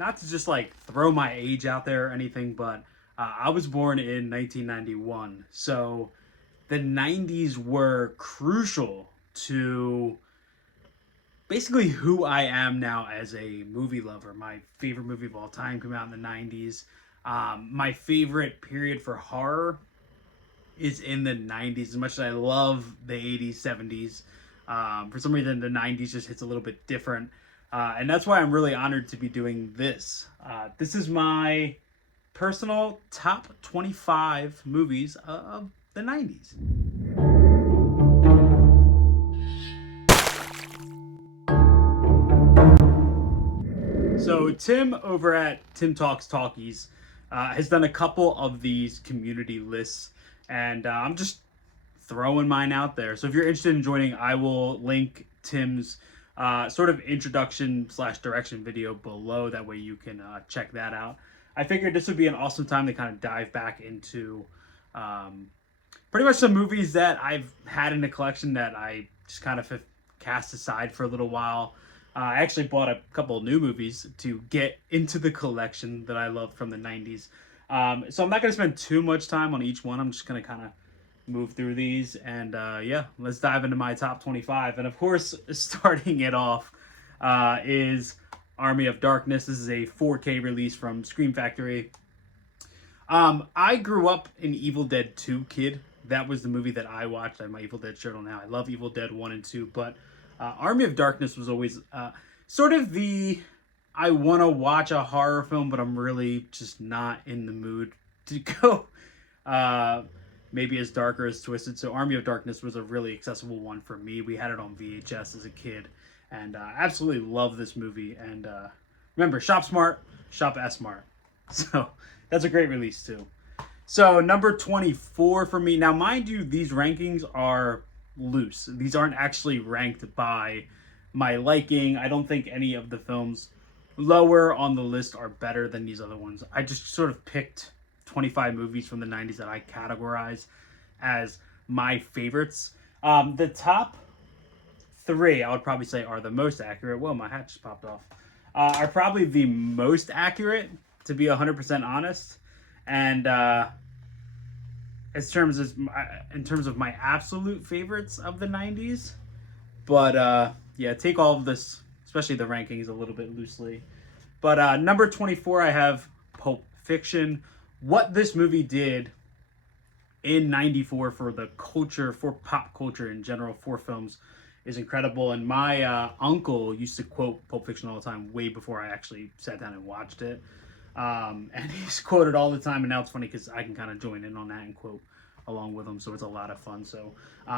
not to just like throw my age out there or anything, but I was born in 1991. So the 90s were crucial to basically who I am now as a movie lover. My favorite movie of all time came out in the 90s. My favorite period for horror is in the 90s. As much as I love the 80s, 70s, for some reason the 90s just hits a little bit different. And that's why I'm really honored to be doing this. This is my personal top 25 movies of the 90s. So Tim over at Tim Talks Talkies has done a couple of these community lists, and I'm just throwing mine out there. So if you're interested in joining, I will link Tim's sort of introduction slash direction video below. That way you can check that out. I figured this would be an awesome time to kind of dive back into pretty much some movies that I've had in the collection that I just kind of have cast aside for a little while. I actually bought a couple of new movies to get into the collection that I loved from the 90s. So I'm not going to spend too much time on each one. I'm just going to kind of move through these. And yeah, let's dive into my top 25. And of course, starting it off is Army of Darkness. This is a 4K release from Scream Factory. I grew up an Evil Dead 2 kid. That was the movie that I watched. I have my Evil Dead shirt on now. I love Evil Dead 1 and 2, but Army of Darkness was always sort of the I want to watch a horror film, but I'm really just not in the mood to go maybe as dark or as twisted. So Army of Darkness was a really accessible one for me. We had it on VHS as a kid, and absolutely love this movie. And remember, shop smart, shop S smart. So that's a great release too. So number 24 for me. Now, mind you, these rankings are loose. These aren't actually ranked by my liking. I don't think any of the films lower on the list are better than these other ones. I just sort of picked 25 movies from the 90s that I categorize as my favorites. The top three, I would probably say, are the most accurate. Whoa, my hat just popped off. Are probably the most accurate, to be 100% honest. And in terms of my absolute favorites of the 90s. But yeah, take all of this, especially the rankings, a little bit loosely. But number 24, I have Pulp Fiction. What this movie did in 94 for the culture, for pop culture in general, for films, is incredible. And my uncle used to quote Pulp Fiction all the time, way before I actually sat down and watched it. And he's quoted all the time, and now it's funny because I can kind of join in on that and quote along with him, so it's a lot of fun. So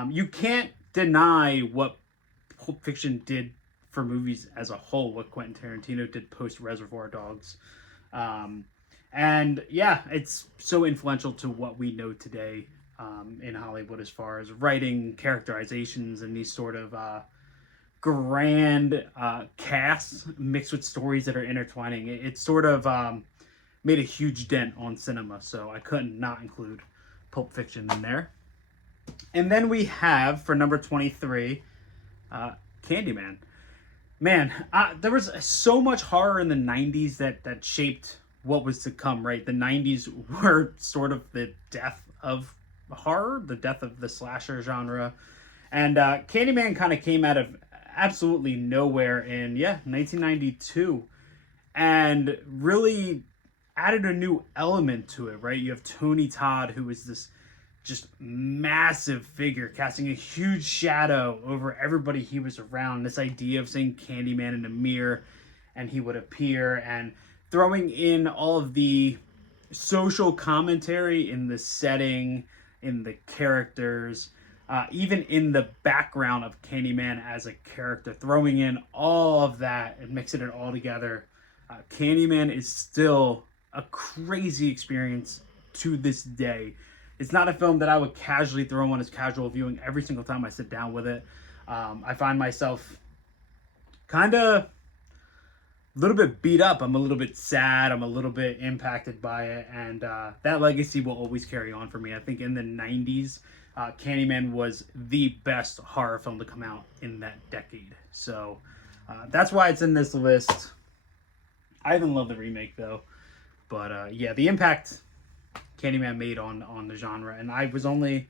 you can't deny what Pulp Fiction did for movies as a whole, what Quentin Tarantino did post Reservoir Dogs. And yeah, it's so influential to what we know today in Hollywood as far as writing, characterizations, and these sort of grand casts mixed with stories that are intertwining. It sort of made a huge dent on cinema, so I couldn't not include Pulp Fiction in there. And then we have, for number 23, Candyman. Man, there was so much horror in the 90s that shaped what was to come, right? The 90s were sort of the death of horror, the death of the slasher genre. And Candyman kind of came out of absolutely nowhere in 1992, and really added a new element to it, right? You have Tony Todd, who is this just massive figure casting a huge shadow over everybody he was around. This idea of saying Candyman in a mirror and he would appear, and throwing in all of the social commentary in the setting, in the characters, even in the background of Candyman as a character, throwing in all of that and mixing it all together. Candyman is still a crazy experience to this day. It's not a film that I would casually throw on as casual viewing every single time I sit down with it. I find myself kind of a little bit beat up. I'm a little bit sad. I'm a little bit impacted by it. And that legacy will always carry on for me. I think in the 90s, Candyman was the best horror film to come out in that decade. So that's why it's in this list. I even love the remake though. But yeah, the impact Candyman made on the genre, and I was only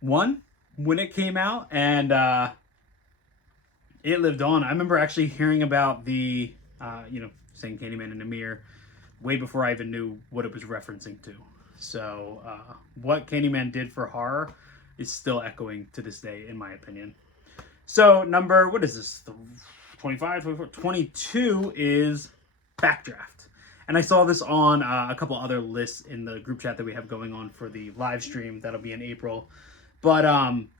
one when it came out, and it lived on. I remember actually hearing about the saying Candyman in the mirror way before I even knew what it was referencing to. So what Candyman did for horror is still echoing to this day, in my opinion. So number, what is this? 25, 24, 22 is Backdraft. And I saw this on a couple other lists in the group chat that we have going on for the live stream that'll be in April. But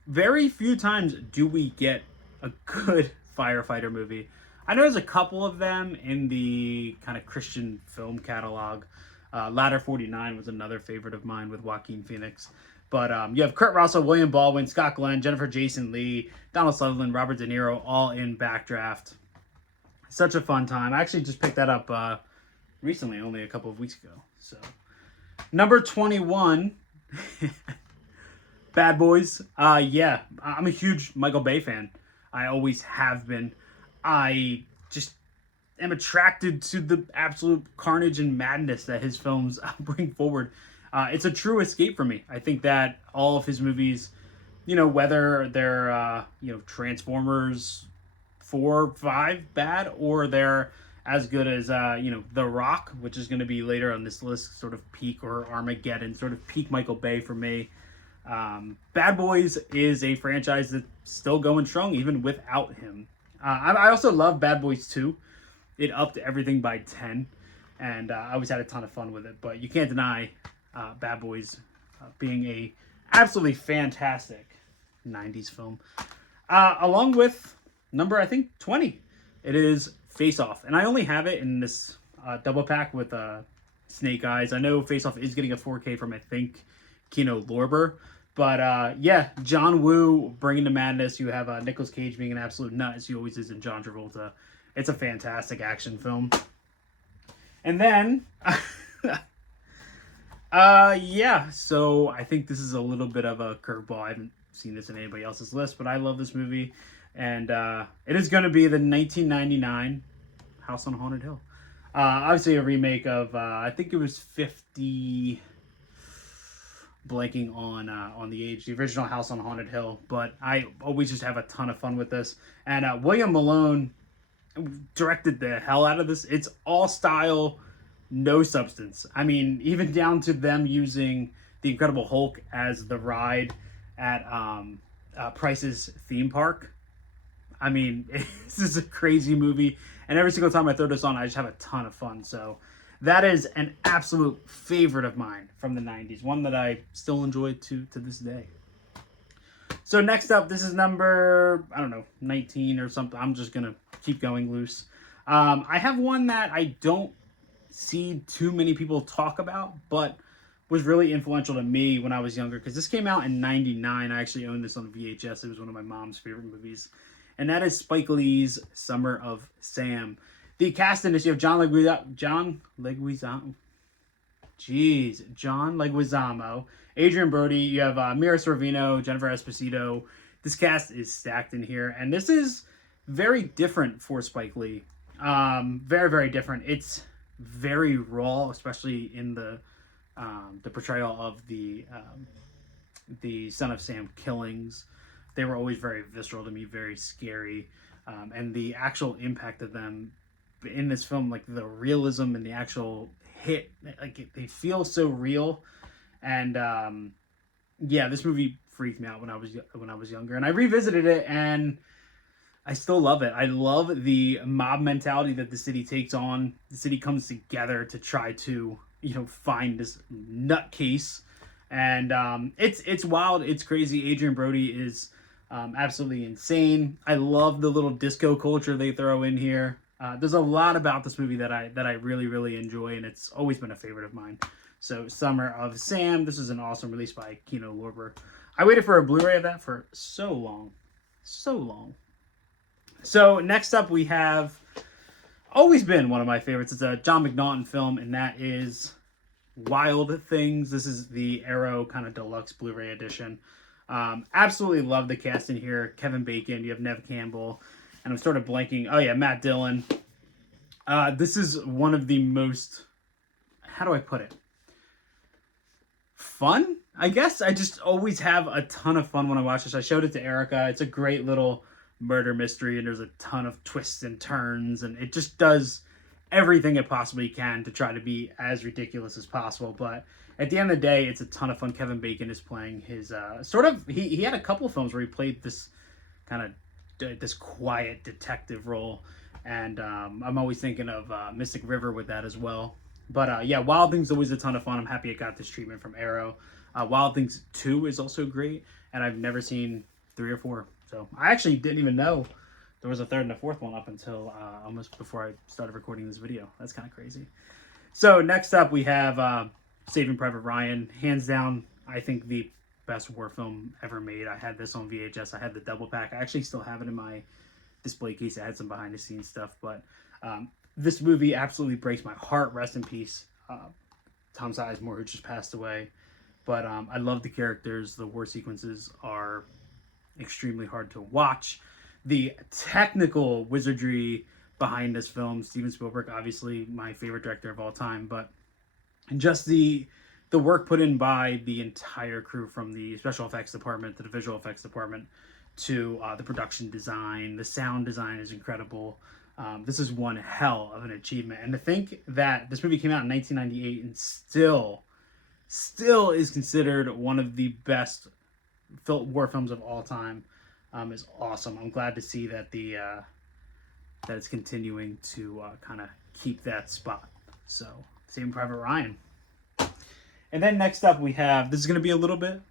very few times do we get a good firefighter movie. I know there's a couple of them in the kind of Christian film catalog. Ladder 49 was another favorite of mine with Joaquin Phoenix. But you have Kurt Russell, William Baldwin, Scott Glenn, Jennifer Jason Leigh, Donald Sutherland, Robert De Niro, all in Backdraft. Such a fun time. I actually just picked that up recently, only a couple of weeks ago. So, number 21, Bad Boys. Yeah, I'm a huge Michael Bay fan. I always have been. I just am attracted to the absolute carnage and madness that his films bring forward. It's a true escape for me. I think that all of his movies, whether they're Transformers 4, 5 bad, or they're as good as The Rock, which is going to be later on this list, sort of peak, or Armageddon, sort of peak Michael Bay for me. Bad Boys is a franchise that's still going strong even without him. I also love Bad Boys 2. It upped everything by 10, and I always had a ton of fun with it. But you can't deny Bad Boys being a absolutely fantastic 90s film. Along with number, I think, 20. It is Face Off. And I only have it in this double pack with Snake Eyes. I know Face Off is getting a 4K from, I think, Kino Lorber. But yeah, John Woo bringing the madness. You have Nicolas Cage being an absolute nut, as he always is in John Travolta. It's a fantastic action film. And then, yeah, so I think this is a little bit of a curveball. I haven't seen this in anybody else's list, but I love this movie. And it is going to be the 1999 House on Haunted Hill. Obviously a remake of, I think it was 50... blanking on the age, the original House on Haunted Hill, but I always just have a ton of fun with this. And William Malone directed the hell out of this. It's all style, no substance. I mean, even down to them using the Incredible Hulk as the ride at Price's theme park. I mean, this is a crazy movie, and every single time I throw this on, I just have a ton of fun. So that is an absolute favorite of mine from the 90s, one that I still enjoy to this day. So next up, this is number, 19 or something. I'm just going to keep going loose. I have one that I don't see too many people talk about, but was really influential to me when I was younger, because this came out in 99. I actually owned this on VHS. It was one of my mom's favorite movies. And that is Spike Lee's Summer of Sam. The cast in this, you have John Leguizamo, Adrian Brody, you have Mira Sorvino, Jennifer Esposito. This cast is stacked in here, and this is very different for Spike Lee. Very, very different. It's very raw, especially in the portrayal of the Son of Sam killings. They were always very visceral to me, very scary, and the actual impact of them in this film, like the realism and the actual hit, like they feel so real. And yeah, this movie freaked me out when I was younger, and I revisited it, and I still love it. I love the mob mentality that the city takes on. The city comes together to try to find this nutcase, and it's wild, it's crazy. Adrian Brody is absolutely insane. I love the little disco culture they throw in here. There's a lot about this movie that I really, really enjoy, and it's always been a favorite of mine. So, Summer of Sam. This is an awesome release by Kino Lorber. I waited for a Blu-ray of that for so long. So long. So, next up we have always been one of my favorites. It's a John McNaughton film, and that is Wild Things. This is the Arrow kind of deluxe Blu-ray edition. Absolutely love the cast in here. Kevin Bacon, you have Nev Campbell, and I'm sort of blanking. Oh yeah, Matt Dillon. This is one of the most, how do I put it? Fun, I guess. I just always have a ton of fun when I watch this. I showed it to Erica. It's a great little murder mystery, and there's a ton of twists and turns, and it just does everything it possibly can to try to be as ridiculous as possible. But at the end of the day, it's a ton of fun. Kevin Bacon is playing his sort of, he had a couple of films where he played this kind of this quiet detective role, and I'm always thinking of Mystic River with that as well. But yeah, Wild Things always a ton of fun. I'm happy it got this treatment from Arrow. Wild Things 2 is also great, and I've never seen 3 or 4. So I actually didn't even know there was a third and a fourth one up until almost before I started recording this video. That's kind of crazy. So next up we have Saving Private Ryan. Hands down, I think the best war film ever made. I had this on VHS. I had the double pack. I actually still have it in my display case. I had some behind the scenes stuff, but this movie absolutely breaks my heart. Rest in peace, Tom Sizemore, who just passed away. But I love the characters. The war sequences are extremely hard to watch. The technical wizardry behind this film, Steven Spielberg, obviously my favorite director of all time, but just the work put in by the entire crew, from the special effects department to the visual effects department to the production design. The sound design is incredible. This is one hell of an achievement. And to think that this movie came out in 1998 and still is considered one of the best war films of all time is awesome. I'm glad to see that that it's continuing to kind of keep that spot. So, Saving Private Ryan. And then next up we have, this is going to be a little bit,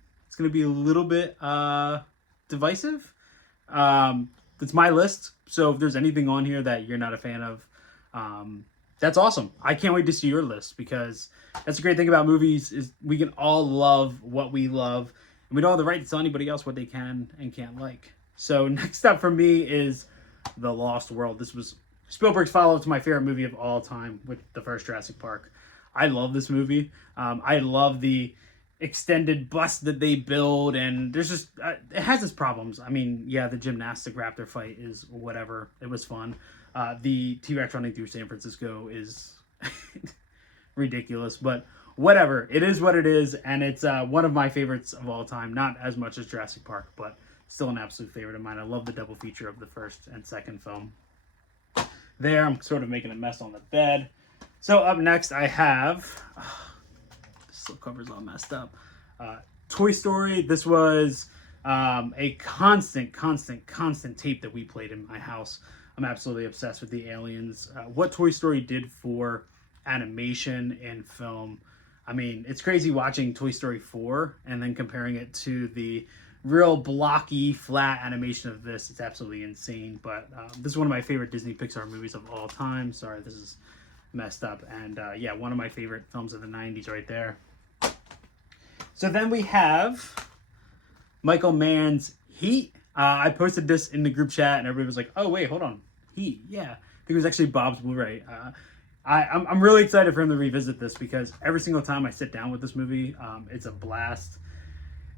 divisive. It's my list, so if there's anything on here that you're not a fan of, that's awesome. I can't wait to see your list, because that's the great thing about movies, is we can all love what we love, and we don't have the right to tell anybody else what they can and can't like. So next up for me is The Lost World. This was Spielberg's follow-up to my favorite movie of all time, with the first Jurassic Park. I love this movie. I love the extended bus that they build, and there's just it has its problems. I mean, yeah, the gymnastic raptor fight is whatever. It was fun. The T-Rex running through San Francisco is ridiculous, but whatever. It is what it is, and it's one of my favorites of all time. Not as much as Jurassic Park, but still an absolute favorite of mine. I love the double feature of the first and second film. There, I'm sort of making a mess on the bed. So up next, I have, the slipcover's all messed up. Toy Story. This was a constant tape that we played in my house. I'm absolutely obsessed with the aliens. What Toy Story did for animation and film. I mean, it's crazy watching Toy Story 4 and then comparing it to the real blocky, flat animation of this. It's absolutely insane. But this is one of my favorite Disney Pixar movies of all time. Sorry, this is messed up. And yeah, one of my favorite films of the 90s right there. So then we have Michael Mann's Heat. I posted this in the group chat and everybody was like, oh wait, hold on, Heat. Yeah, I think it was actually Bob's Blu-ray. I'm really excited for him to revisit this, because every single time I sit down with this movie, it's a blast.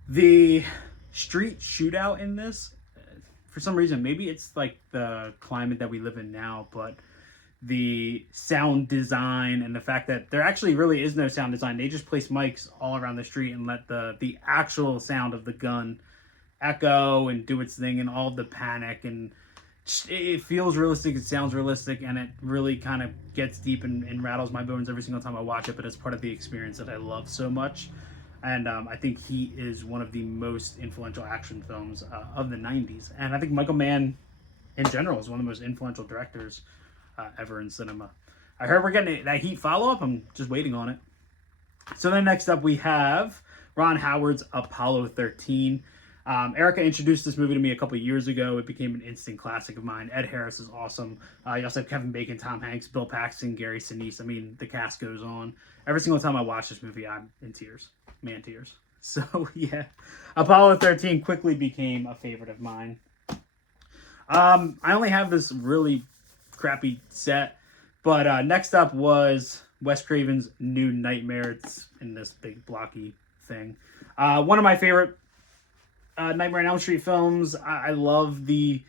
The street shootout in this, for some reason, maybe it's like the climate that we live in now, but the sound design and the fact that there actually really is no sound design. They just place mics all around the street and let the actual sound of the gun echo and do its thing, and all the panic, and it feels realistic, it sounds realistic, and it really kind of gets deep and rattles my bones every single time I watch it. But it's part of the experience that I love so much. And I think he is one of the most influential action films of the 90s. And I think Michael Mann in general is one of the most influential directors ever in cinema. I heard we're getting that Heat follow-up. I'm just waiting on it. So then next up we have Ron Howard's Apollo 13. Erica introduced this movie to me a couple years ago. It became an instant classic of mine. Ed Harris is awesome. You also have Kevin Bacon, Tom Hanks, Bill Paxton, Gary Sinise. I mean, the cast goes on. Every single time I watch this movie, I'm in tears. Man tears. So yeah, Apollo 13 quickly became a favorite of mine. I only have this really crappy set, but next up was Wes Craven's New Nightmare. It's in this big blocky thing. One of my favorite Nightmare on Elm Street films. I love the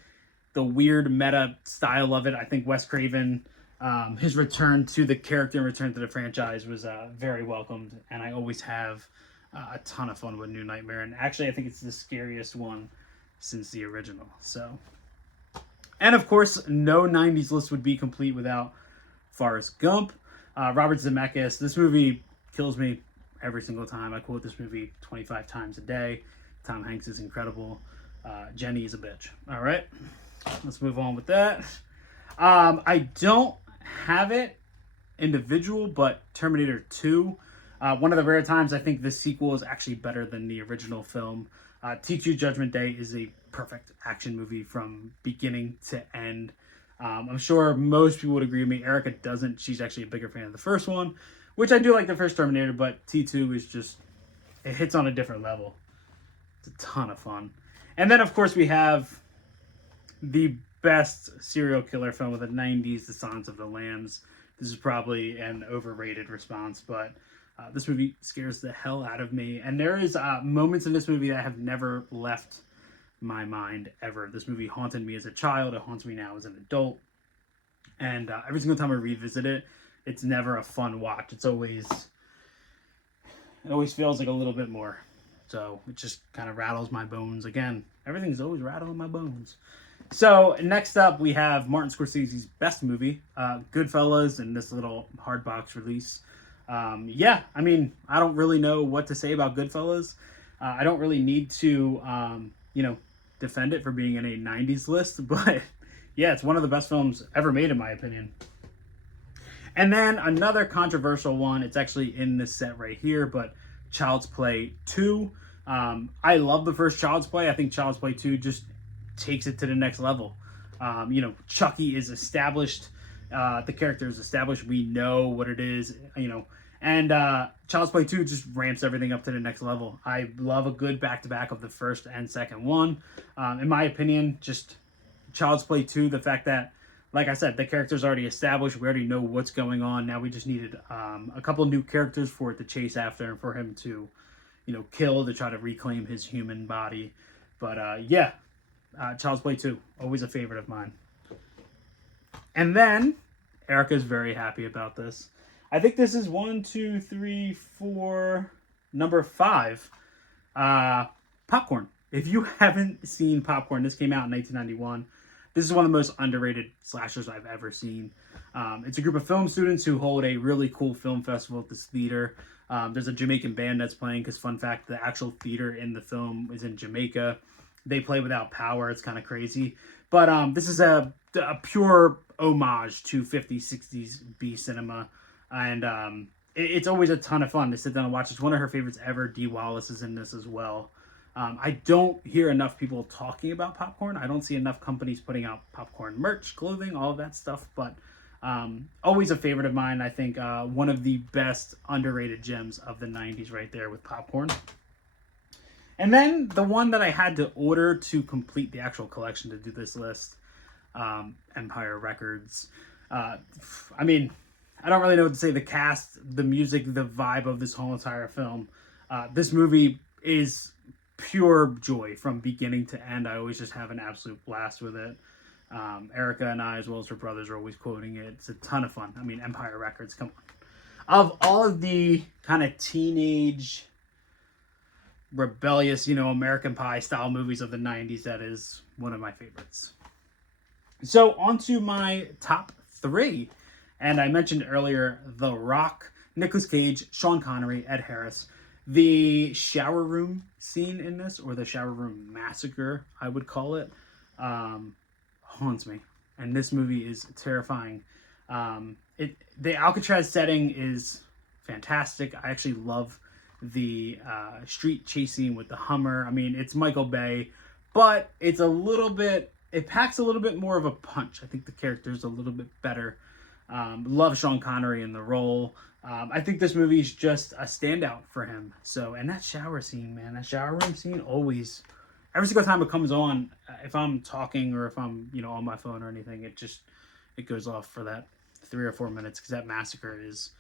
weird meta style of it. I think Wes Craven his return to the character and return to the franchise was very welcomed, and I always have a ton of fun with New Nightmare. And actually, I think it's the scariest one since the original. So, and of course, no '90s list would be complete without Forrest Gump. Robert Zemeckis. This movie kills me every single time. I quote this movie 25 times a day. Tom Hanks is incredible. Jenny is a bitch. All right, let's move on with that. I don't have it individual, but Terminator 2. One of the rare times I think the sequel is actually better than the original film. T2 Judgment Day is a perfect action movie from beginning to end. I'm sure most people would agree with me. Erica doesn't. She's actually a bigger fan of the first one, which I do like the first Terminator, but T2 is just, it hits on a different level. It's a ton of fun. And then, of course, we have the best serial killer film of the 90s, The Silence of the Lambs. This is probably an overrated response, but this movie scares the hell out of me. And there is moments in this movie that have never left my mind ever. This movie haunted me as a child. It haunts me now as an adult. And every single time I revisit it, it's never a fun watch. It always feels like a little bit more. So it just kind of rattles my bones. Again, everything's always rattling my bones. So next up, we have Martin Scorsese's best movie, Goodfellas, and this little hard box release. Yeah, I mean, I don't really know what to say about Goodfellas. I don't really need to, defend it for being in a 90s list, but yeah, it's one of the best films ever made, in my opinion. And then another controversial one, it's actually in this set right here, but Child's Play 2. I love the first Child's Play. I think Child's Play 2 just takes it to the next level. Chucky is established. The character is established. We know what it is, and Child's Play 2 just ramps everything up to the next level. I love a good back-to-back of the first and second one. In my opinion, just Child's Play 2, the fact that, like I said, the character's already established. We already know what's going on. Now we just needed a couple new characters for it to chase after and for him to, kill to try to reclaim his human body. But Child's Play 2, always a favorite of mine. And then, Erica's very happy about this. I think this is 1, 2, 3, 4, number 5. Popcorn. If you haven't seen Popcorn, this came out in 1991. This is one of the most underrated slashers I've ever seen. It's a group of film students who hold a really cool film festival at this theater. There's a Jamaican band that's playing, because fun fact, the actual theater in the film is in Jamaica. They play without power. It's kind of crazy. But this is a pure homage to 50s, 60s B cinema. And it's always a ton of fun to sit down and watch. It's one of her favorites ever. Dee Wallace is in this as well. I don't hear enough people talking about Popcorn. I don't see enough companies putting out popcorn merch, clothing, all of that stuff. But always a favorite of mine. I think one of the best underrated gems of the 90s right there with Popcorn. And then the one that I had to order to complete the actual collection to do this list, Empire Records. I don't really know what to say. The cast, the music, the vibe of this whole entire film. This movie is pure joy from beginning to end. I always just have an absolute blast with it. Erica and I, as well as her brothers, are always quoting it. It's a ton of fun. Empire Records, come on. Of all of the kind of teenage, rebellious, American Pie style movies of the 90s, that is one of my favorites. So on to my top 3. And I mentioned earlier, The Rock, Nicolas Cage, Sean Connery, Ed Harris. The shower room scene in this, or the shower room massacre, I would call it, haunts me. And this movie is terrifying. The Alcatraz setting is fantastic. I actually love the street chase scene with the Hummer. It's Michael Bay, but it packs a little bit more of a punch. I think the character's a little bit better. Love Sean Connery in the role. I think this movie is just a standout for him. So, and that shower scene, man, that shower room scene, always, every single time it comes on, if I'm talking or if I'm, on my phone or anything, it goes off for that 3 or 4 minutes, because that massacre is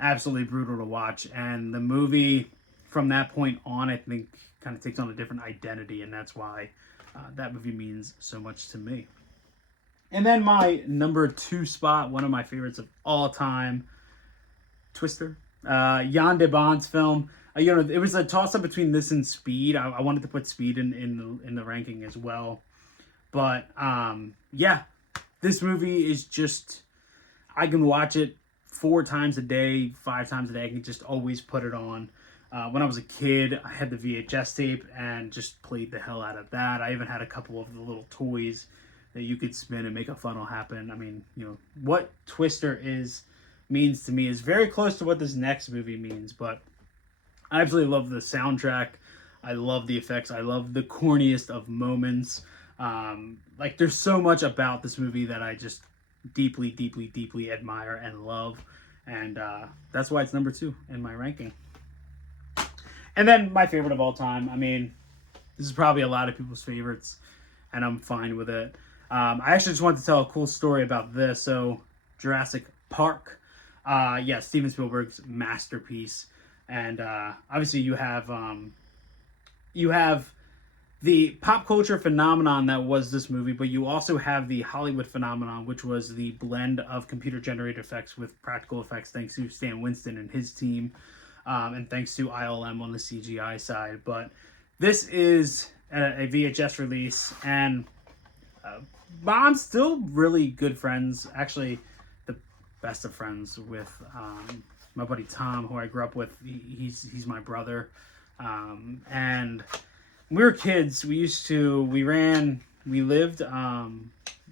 absolutely brutal to watch. And the movie from that point on, I think, kind of takes on a different identity, and that's why that movie means so much to me. And then my number 2 spot, one of my favorites of all time, Twister. Jan de Bond's film. It was a toss up between this and Speed. I wanted to put Speed in the ranking as well, but yeah, this movie is just, I can watch it 4 times a day, 5 times a day. I can just always put it on. When I was a kid, I had the VHS tape and just played the hell out of that. I even had a couple of the little toys that you could spin and make a funnel happen. I mean, what Twister means to me is very close to what this next movie means, but I absolutely love the soundtrack. I love the effects. I love the corniest of moments. Like, there's so much about this movie that I just deeply, deeply, deeply admire and love. And that's why it's number 2 in my ranking. And then my favorite of all time. I mean, this is probably a lot of people's favorites, and I'm fine with it. I actually just wanted to tell a cool story about this. So, Jurassic Park. Yeah, Steven Spielberg's masterpiece. And obviously you have the pop culture phenomenon that was this movie, but you also have the Hollywood phenomenon, which was the blend of computer generated effects with practical effects, thanks to Stan Winston and his team, and thanks to ILM on the CGI side. But this is a VHS release, and I'm still really good friends, actually the best of friends with my buddy Tom, who I grew up with. He's my brother, and when we were kids, we lived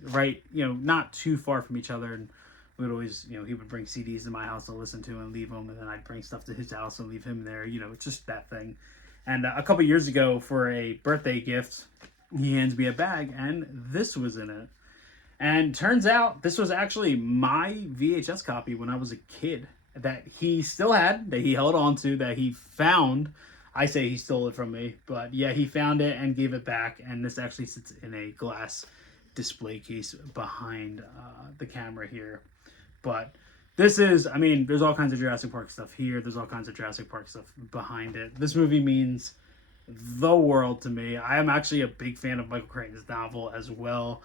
right, not too far from each other, and we would always, he would bring CDs to my house to listen to and leave them, and then I'd bring stuff to his house and leave him there. It's just that thing. And a couple years ago, for a birthday gift, he hands me a bag, and this was in it. And turns out this was actually my VHS copy when I was a kid, that he still had, that he held on to, that he found. I say he stole it from me, but yeah, he found it and gave it back. And this actually sits in a glass display case behind the camera here. But this is, I mean, there's all kinds of Jurassic Park stuff here. There's all kinds of Jurassic Park stuff behind it. This movie means the world to me. I am actually a big fan of Michael Crichton's novel as well,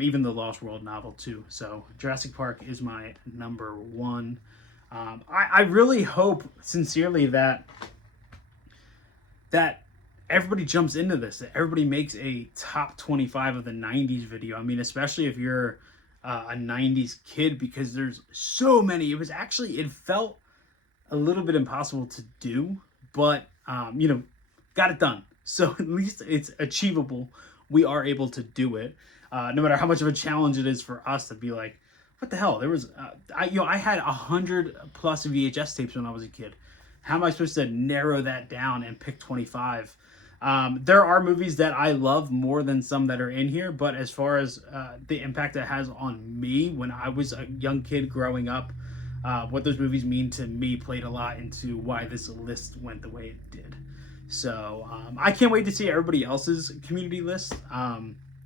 even the Lost World novel too. So Jurassic Park is my number 1. I really hope sincerely that everybody jumps into this, that everybody makes a top 25 of the 90s video. I mean, especially if you're a 90s kid, because there's so many. It felt a little bit impossible to do, but got it done. So at least it's achievable. We are able to do it, no matter how much of a challenge it is for us to be like, what the hell? There was, I had 100 plus VHS tapes when I was a kid. How am I supposed to narrow that down and pick 25? There are movies that I love more than some that are in here, but as far as the impact it has on me when I was a young kid growing up, what those movies mean to me played a lot into why this list went the way it did. So I can't wait to see everybody else's community list.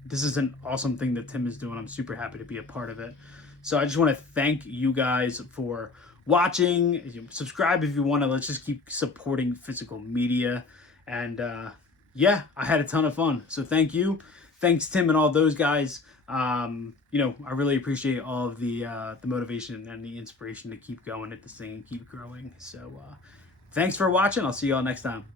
This is an awesome thing that Tim is doing. I'm super happy to be a part of it. So I just want to thank you guys for watching. Subscribe if you want to. Let's just keep supporting physical media. And yeah, I had a ton of fun. So thank you. Thanks, Tim, and all those guys. I really appreciate all of the motivation and the inspiration to keep going at this thing and keep growing. So thanks for watching. I'll see you all next time.